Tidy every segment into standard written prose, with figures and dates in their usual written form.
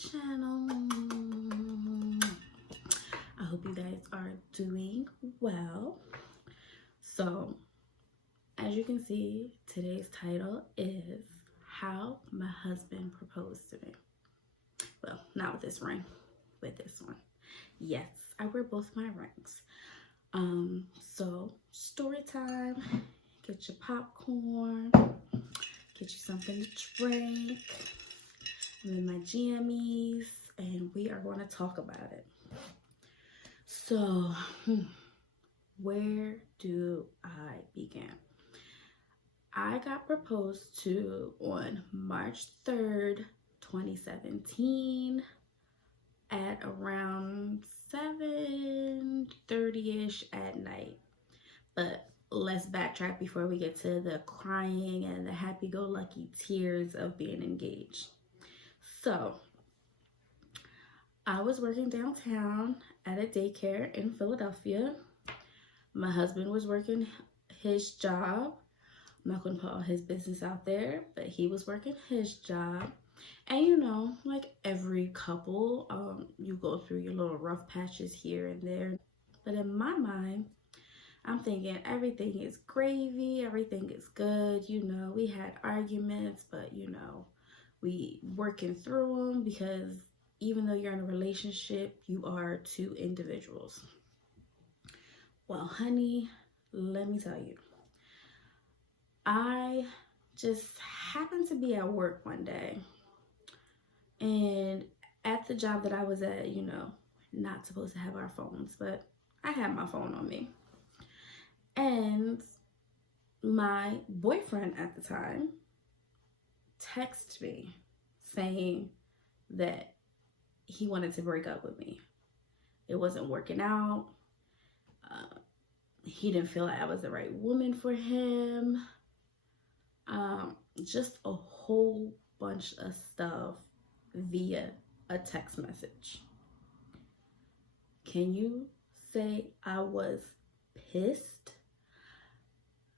channel. I hope you guys are doing well. So, as you can see, today's title is How My Husband Proposed to Me. Well, not with this ring, with this one. Yes, I wear both my rings. So story time. Get your popcorn, get you something to drink. I'm in my jammies, and we are going to talk about it. So, where do I begin? I got proposed to on March 3rd, 2017 at around 7:30ish at night. But let's backtrack before we get to the crying and the happy-go-lucky tears of being engaged. So, I was working downtown at a daycare in Philadelphia. My husband was working his job. I'm not going to put all his business out there, but he was working his job. And you know, like every couple, you go through your little rough patches here and there. But in my mind, I'm thinking everything is gravy, everything is good. You know, we had arguments, but you know, we working through them because even though you're in a relationship, you are two individuals. Well, honey, let me tell you, I just happened to be at work one day, and at the job that I was at, you know, not supposed to have our phones, but I had my phone on me. And my boyfriend at the time texted me saying that he wanted to break up with me. It wasn't working out. He didn't feel like I was the right woman for him. Just a whole bunch of stuff via a text message. Can you say I was pissed?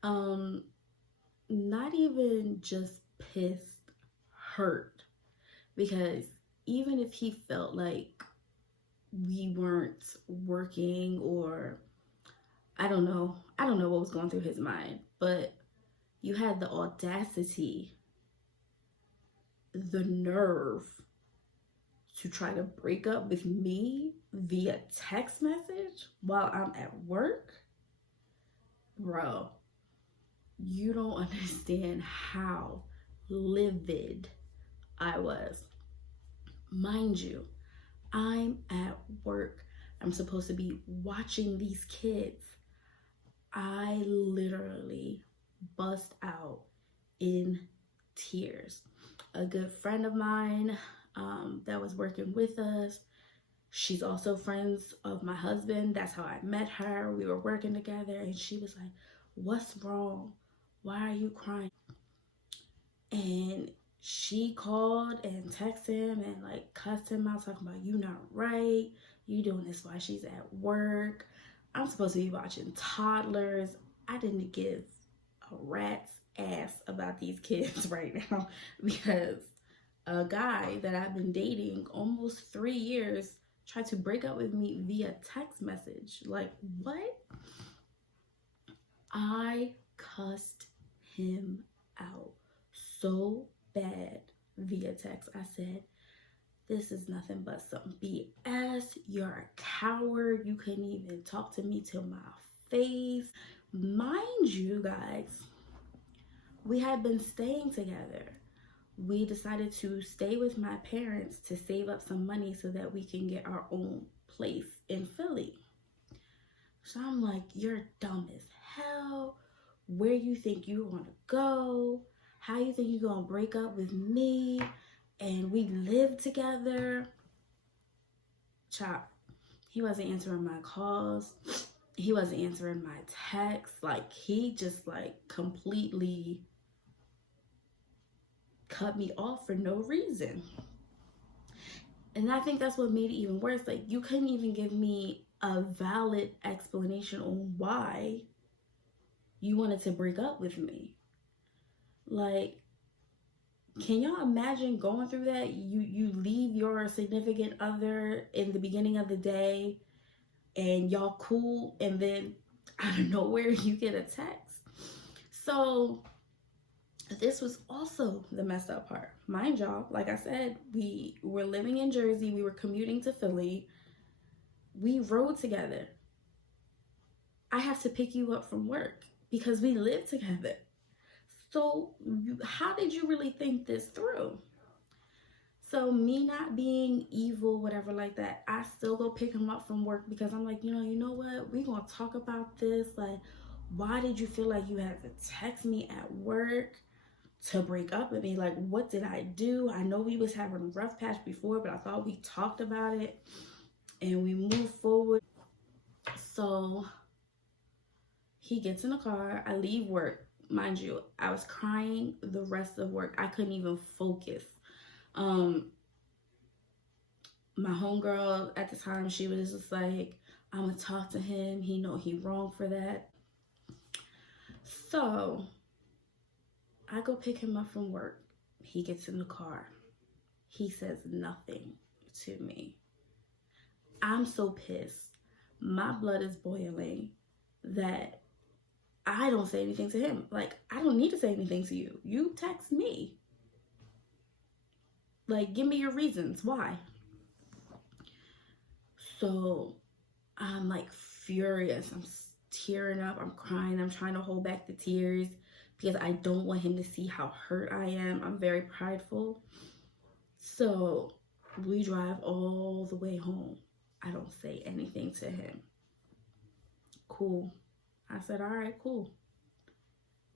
Not even just pissed, hurt. Because even if he felt like we weren't working, or I don't know what was going through his mind, but you had the audacity, the nerve to try to break up with me via text message while I'm at work? Bro, you don't understand how livid I was. Mind you, I'm at work. I'm supposed to be watching these kids. I literally bust out in tears. A good friend of mine that was working with us, she's also friends of my husband. That's how I met her. We were working together, and she was like, "What's wrong? Why are you crying?" And she called and texted him and like cussed him out, talking about, "You not right. You doing this while she's at work. I'm supposed to be watching toddlers." I didn't give a rat's ass about these kids right now, because a guy that I've been dating almost 3 years tried to break up with me via text message. Like, what? I cussed him out so bad via text. I said, "This is nothing but some BS. You're a coward. You couldn't even talk to me to my face." Mind you, guys, we had been staying together. We decided to stay with my parents to save up some money so that we can get our own place in Philly. So I'm like, "You're dumb as hell. Where you think you want to go? How you think you're going to break up with me? And we live together." Chop. He wasn't answering my calls. He wasn't answering my texts. Like, he just like completely cut me off for no reason. And I think that's what made it even worse. Like, you couldn't even give me a valid explanation on why you wanted to break up with me. Like, Can y'all imagine going through that? You leave your significant other in the beginning of the day and y'all cool, and then out of nowhere you get a text. So this was also the messed up part. Mind y'all, like I said, we were living in Jersey, we were commuting to Philly, we rode together. I have to pick you up from work because we live together. So, how did you really think this through? So, me not being evil, whatever, like that, I still go pick him up from work because I'm like, you know what? We're going to talk about this. Like, why did you feel like you had to text me at work to break up with me? Like, what did I do? I know we was having a rough patch before, but I thought we talked about it and we moved forward. So, he gets in the car. I leave work. Mind you, I was crying the rest of work. I couldn't even focus. My homegirl at the time, she was just like, I'm gonna talk to him. He know he wrong for that. So I go pick him up from work. He gets in the car. He says nothing to me. I'm so pissed. My blood is boiling that I don't say anything to him. Like, I don't need to say anything to you. You text me. Like, give me your reasons. Why? So I'm like furious. I'm tearing up. I'm crying. I'm trying to hold back the tears because I don't want him to see how hurt I am. I'm very prideful. So we drive all the way home. I don't say anything to him. Cool. I said, all right, cool.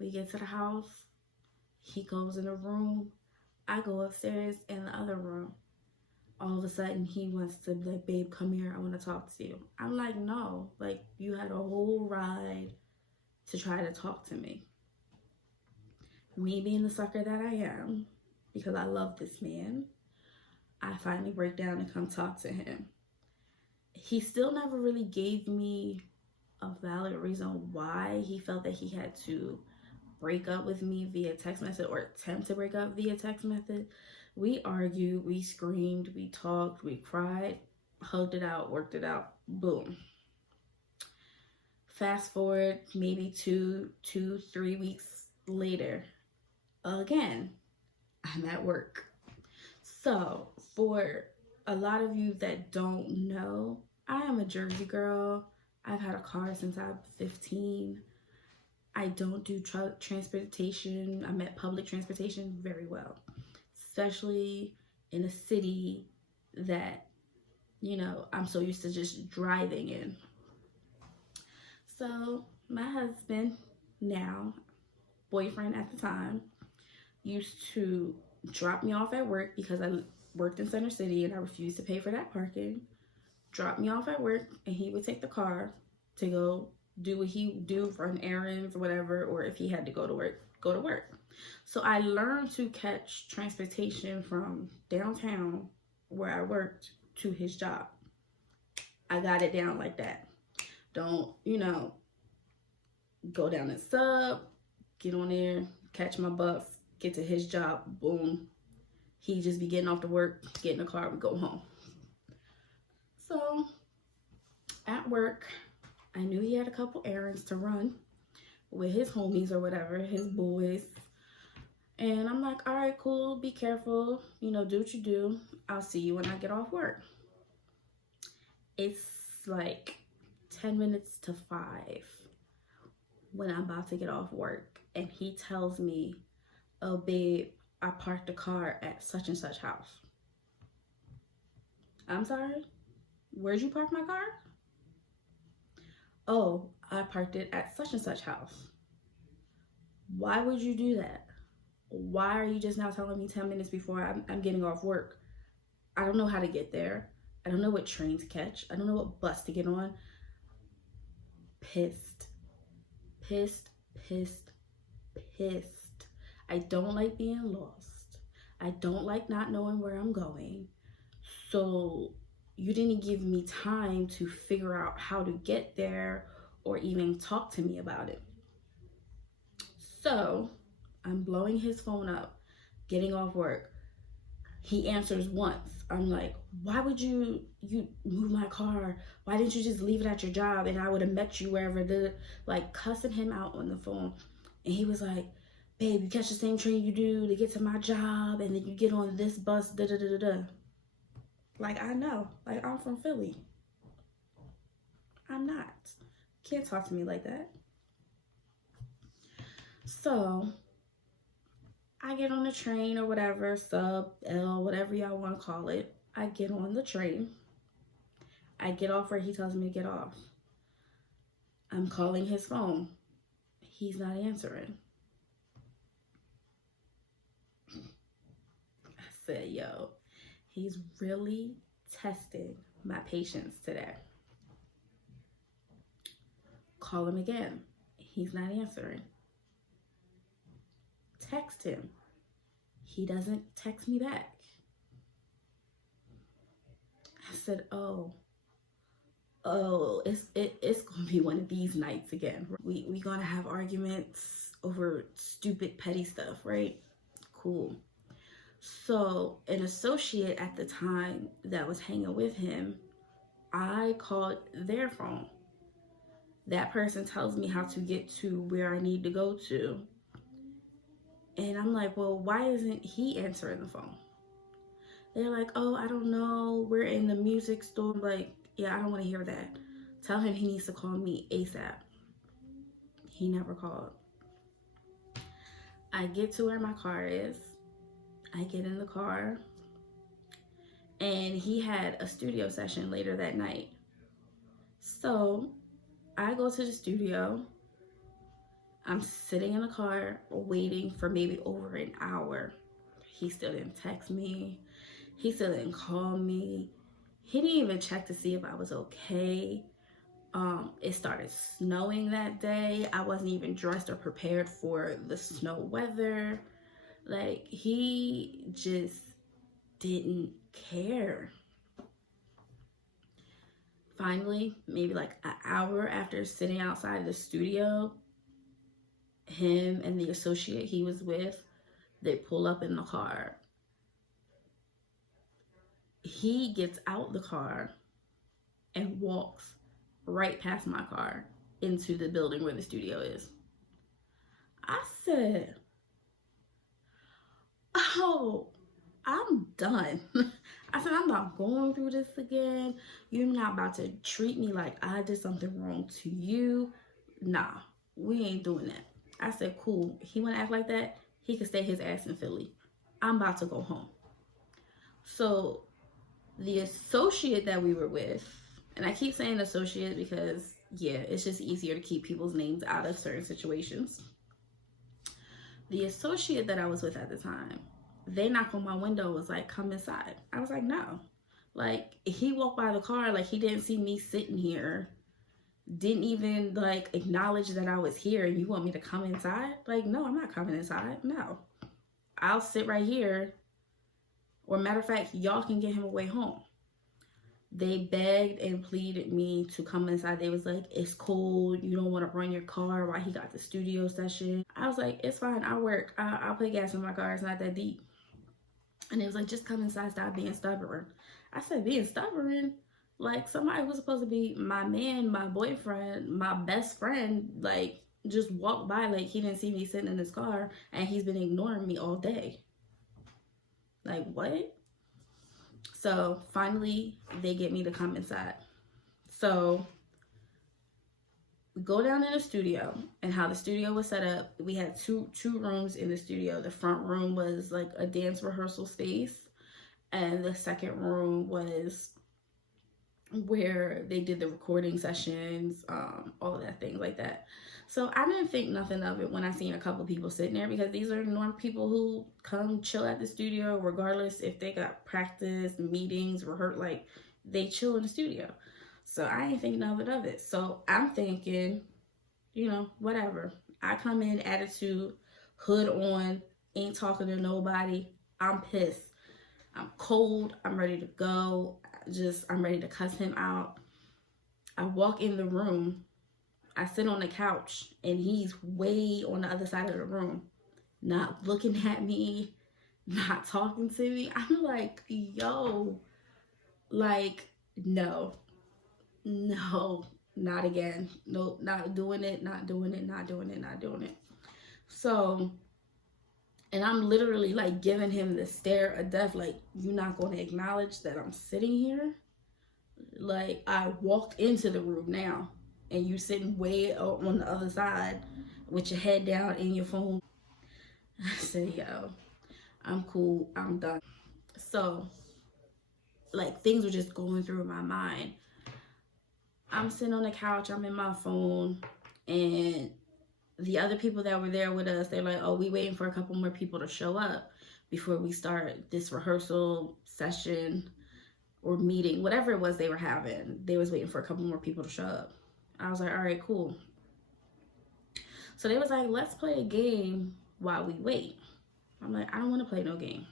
We get to the house. He goes in the room. I go upstairs in the other room. All of a sudden, he wants to be like, babe, come here. I want to talk to you. I'm like, no. Like, you had a whole ride to try to talk to me. Me being the sucker that I am, because I love this man, I finally break down and come talk to him. He still never really gave me a valid reason why he felt that he had to break up with me via text message or attempt to break up via text message. We argued, we screamed, we talked, we cried, hugged it out, worked it out, boom. Fast forward maybe 3 weeks later, again, I'm at work. So for a lot of you that don't know, I am a Jersey girl. I've had a car since I was 15. I don't do transportation. I met public transportation very well, especially in a city that, I'm so used to just driving in. So my husband, now boyfriend at the time, used to drop me off at work because I worked in Center City and I refused to pay for that parking. Drop me off at work and he would take the car to go do what he do, run errands or whatever, or if he had to go to work. So I learned to catch transportation from downtown where I worked to his job. I got it down like that. Don't, go down the sub, get on there, catch my bus, get to his job, boom. He just be getting off to work, get in the car, we go home. So at work, I knew he had a couple errands to run with his homies or whatever, his boys. And I'm like, all right, cool, be careful, do what you do. I'll see you when I get off work. It's like 10 minutes to 5 when I'm about to get off work. And he tells me, oh, babe, I parked the car at such and such house. I'm sorry? Where'd you park my car? Oh, I parked it at such and such house. Why would you do that? Why are you just now telling me 10 minutes before I'm getting off work? I don't know how to get there. I don't know what train to catch. I don't know what bus to get on. Pissed. I don't like being lost. I don't like not knowing where I'm going. So you didn't give me time to figure out how to get there or even talk to me about it. So I'm blowing his phone up. getting off work. He answers once. I'm like, why would you move my car? Why didn't you just leave it at your job and I would have met you wherever like cussing him out on the phone. And he was like, babe, you catch the same train you do to get to my job and then you get on this bus, da da da da da. Like, I know. Like, I'm from Philly. I'm not. Can't talk to me like that. So I get on the train or whatever, sub, L, whatever y'all want to call it. I get on the train. I get off where he tells me to get off. I'm calling his phone. He's not answering. I said, yo, he's really testing my patience today. Call him again. He's not answering. Text him. He doesn't text me back. I said, oh, it's gonna be one of these nights again. We gonna have arguments over stupid petty stuff, right? Cool. So an associate at the time that was hanging with him, I called their phone. That person tells me how to get to where I need to go to. And I'm like, well, why isn't he answering the phone? They're like, oh, I don't know. We're in the music store. I'm like, yeah, I don't want to hear that. Tell him he needs to call me ASAP. He never called. I get to where my car is. I get in the car. And he had a studio session later that night. So I go to the studio. I'm sitting in the car waiting for maybe over an hour. He still didn't text me. He still didn't call me. He didn't even check to see if I was okay. It started snowing that day. I wasn't even dressed or prepared for the snow weather. Like, he just didn't care. Finally, maybe like an hour after sitting outside the studio, him and the associate he was with, they pull up in the car. He gets out the car and walks right past my car into the building where the studio is. I said, oh, I'm done. I said, I'm not going through this again. You're not about to treat me like I did something wrong to you. Nah, we ain't doing that. I said, cool. He want to act like that? He could stay his ass in Philly. I'm about to go home. So the associate that we were with, and I keep saying associate because, yeah, it's just easier to keep people's names out of certain situations. The associate that I was with at the time, they knocked on my window, was like, come inside. I was like, no. Like, he walked by the car like he didn't see me sitting here. Didn't even like acknowledge that I was here, and you want me to come inside? Like, no, I'm not coming inside. No, I'll sit right here, or matter of fact, y'all can get him away home. They begged and pleaded me to come inside. They was like, it's cold, you don't want to run your car while he got the studio session. I was like, it's fine, I work, I'll put gas in my car, it's not that deep. And they was like, just come inside, stop being stubborn. I said, being stubborn? Like, somebody was supposed to be my man, my boyfriend, my best friend, like, just walked by like he didn't see me sitting in his car, and he's been ignoring me all day. Like, what? So finally, they get me to come inside. So we go down in the studio, and how the studio was set up, we had two rooms in the studio. The front room was like a dance rehearsal space, and the second room was where they did the recording sessions, all of that, things like that. So I didn't think nothing of it when I seen a couple people sitting there, because these are normal people who come chill at the studio regardless if they got practice, meetings, rehearse, like they chill in the studio. So I ain't think nothing of it. So I'm thinking, you know, whatever. I come in, attitude, hood on, ain't talking to nobody. I'm pissed. I'm cold. I'm ready to go. I'm ready to cuss him out. I walk in the room. I sit on the couch, and he's way on the other side of the room, not looking at me, not talking to me. I'm like, yo, like, no, no, not again. Nope, not doing it, not doing it, not doing it, not doing it. So, and I'm literally like giving him the stare of death, like, you're not going to acknowledge that I'm sitting here? Like, I walked into the room now, and you sitting way on the other side with your head down in your phone. I said, yo, I'm cool, I'm done. So, like, things were just going through my mind. I'm sitting on the couch, I'm in my phone, and the other people that were there with us, they're like, oh, we waiting for a couple more people to show up before we start this rehearsal session or meeting, whatever it was they were having. They was waiting for a couple more people to show up. I was like, all right, cool. So they was like, let's play a game while we wait. I'm like, I don't want to play no game.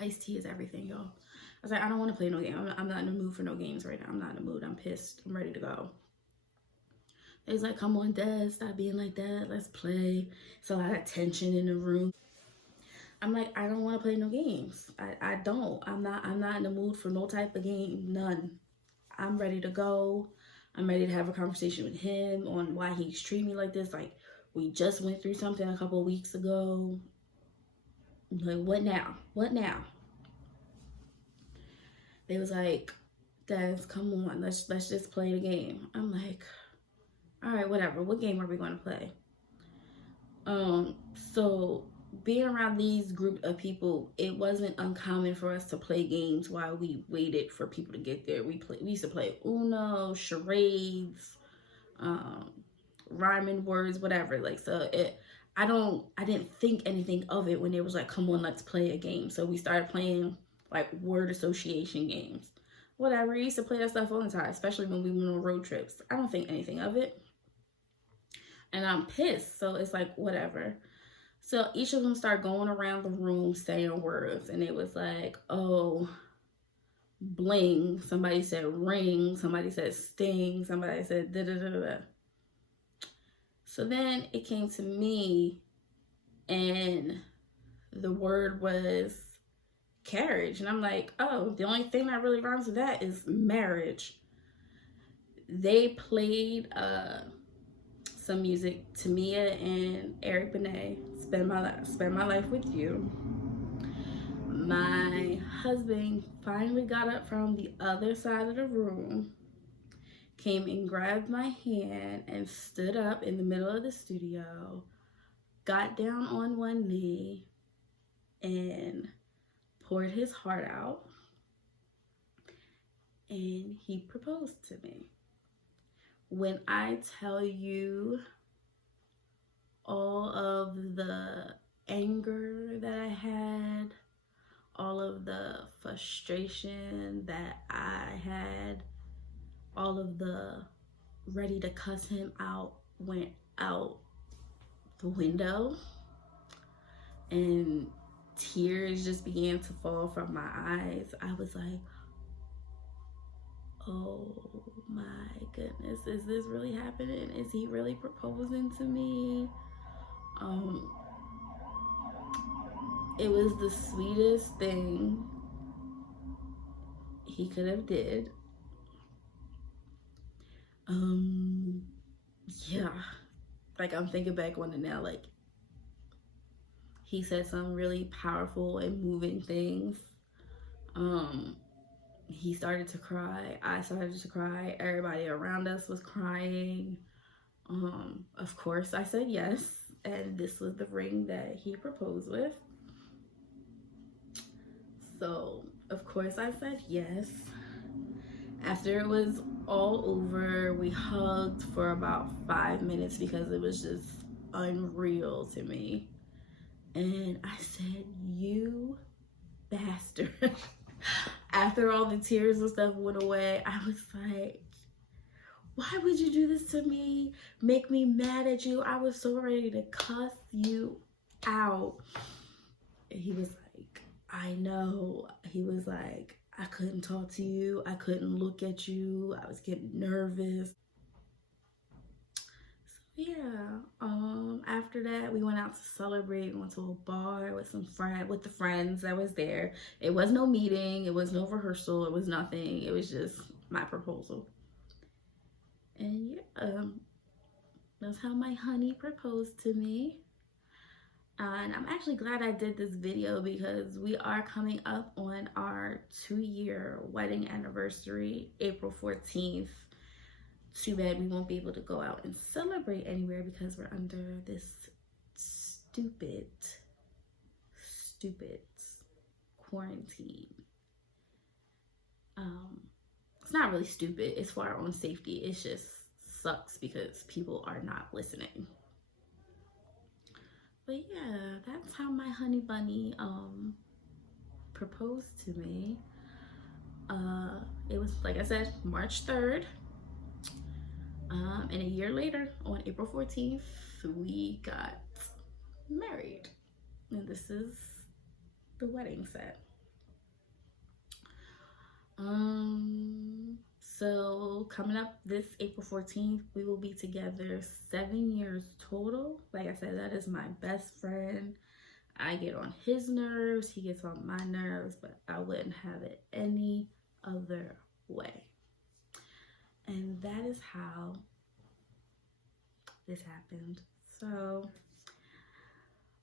Iced tea is everything, y'all. I was like, I don't want to play no game. I'm not in the mood for no games right now. I'm not in the mood. I'm pissed. I'm ready to go. They was like, come on, Des, stop being like that. Let's play. It's a lot of tension in the room. I'm like, I don't want to play no games. I don't. I'm not in the mood for no type of game. None. I'm ready to go. I'm ready to have a conversation with him on why he's treating me like this. Like, we just went through something a couple of weeks ago. Like, what now? What now? They was like, Des, come on, let's just play the game. I'm like, all right, whatever. What game are we going to play? So being around these group of people, it wasn't uncommon for us to play games while we waited for people to get there. We used to play Uno, charades, rhyming words, whatever. Like, so I didn't think anything of it when they was like, come on, let's play a game. So we started playing like word association games. Whatever, we used to play that stuff all the time, especially when we went on road trips. I don't think anything of it. And I'm pissed, so it's like, whatever. So each of them start going around the room saying words, and it was like, oh, bling. Somebody said ring. Somebody said sting. Somebody said da-da-da-da. So then it came to me, and the word was carriage. And I'm like, oh, the only thing that really rhymes with that is marriage. They played some music, Tamia and Eric Benet, Spend My Life With You. My husband finally got up from the other side of the room, came and grabbed my hand and stood up in the middle of the studio, got down on one knee, and poured his heart out, and he proposed to me. When I tell you all of the anger that I had, all of the frustration that I had, all of the ready to cuss him out went out the window, and tears just began to fall from my eyes. I was like, oh my goodness, is this really happening? Is he really proposing to me? It was the sweetest thing he could have did. Yeah, like, I'm thinking back on it now, like, he said some really powerful and moving things. He started to cry. I started to cry. Everybody around us was crying. Of course, I said yes, and this was the ring that he proposed with. So, of course, I said yes. After it was all over, we hugged for about 5 minutes because it was just unreal to me. And I said, you bastard. After all the tears and stuff went away, I was like, why would you do this to me? Make me mad at you? I was so ready to cuss you out. And he was like, I know. He was like, I couldn't talk to you. I couldn't look at you. I was getting nervous. Yeah. After that, we went out to celebrate. Went to a bar with with the friends that was there. It was no meeting. It was no rehearsal. It was nothing. It was just my proposal. And yeah, that's how my honey proposed to me. And I'm actually glad I did this video because we are coming up on our 2-year wedding anniversary, April 14th. Too bad we won't be able to go out and celebrate anywhere because we're under this stupid quarantine. It's not really stupid, it's for our own safety. It just sucks because people are not listening. But yeah, that's how my honey bunny proposed to me. It was, like I said, March 3rd. And a year later, on April 14th, we got married. And this is the wedding set. So coming up this April 14th, we will be together 7 years total. Like I said, that is my best friend. I get on his nerves, he gets on my nerves, but I wouldn't have it any other way. And that is how this happened. So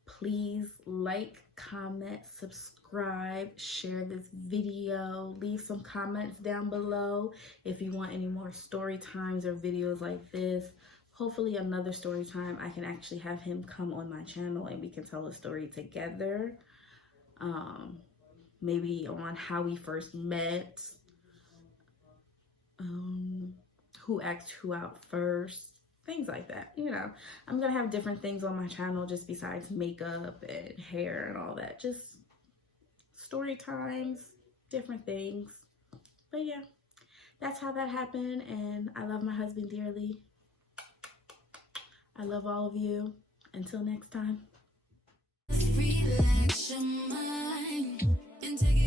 please like, comment, subscribe, share this video, leave some comments down below if you want any more story times or videos like this. Hopefully another story time I can actually have him come on my channel and we can tell a story together. Maybe on how we first met, who asked who out first, things like that. You know, I'm gonna have different things on my channel just besides makeup and hair and all that, just story times, different things. But yeah, that's how that happened, and I love my husband dearly. I love all of you. Until next time. Relax your mind and take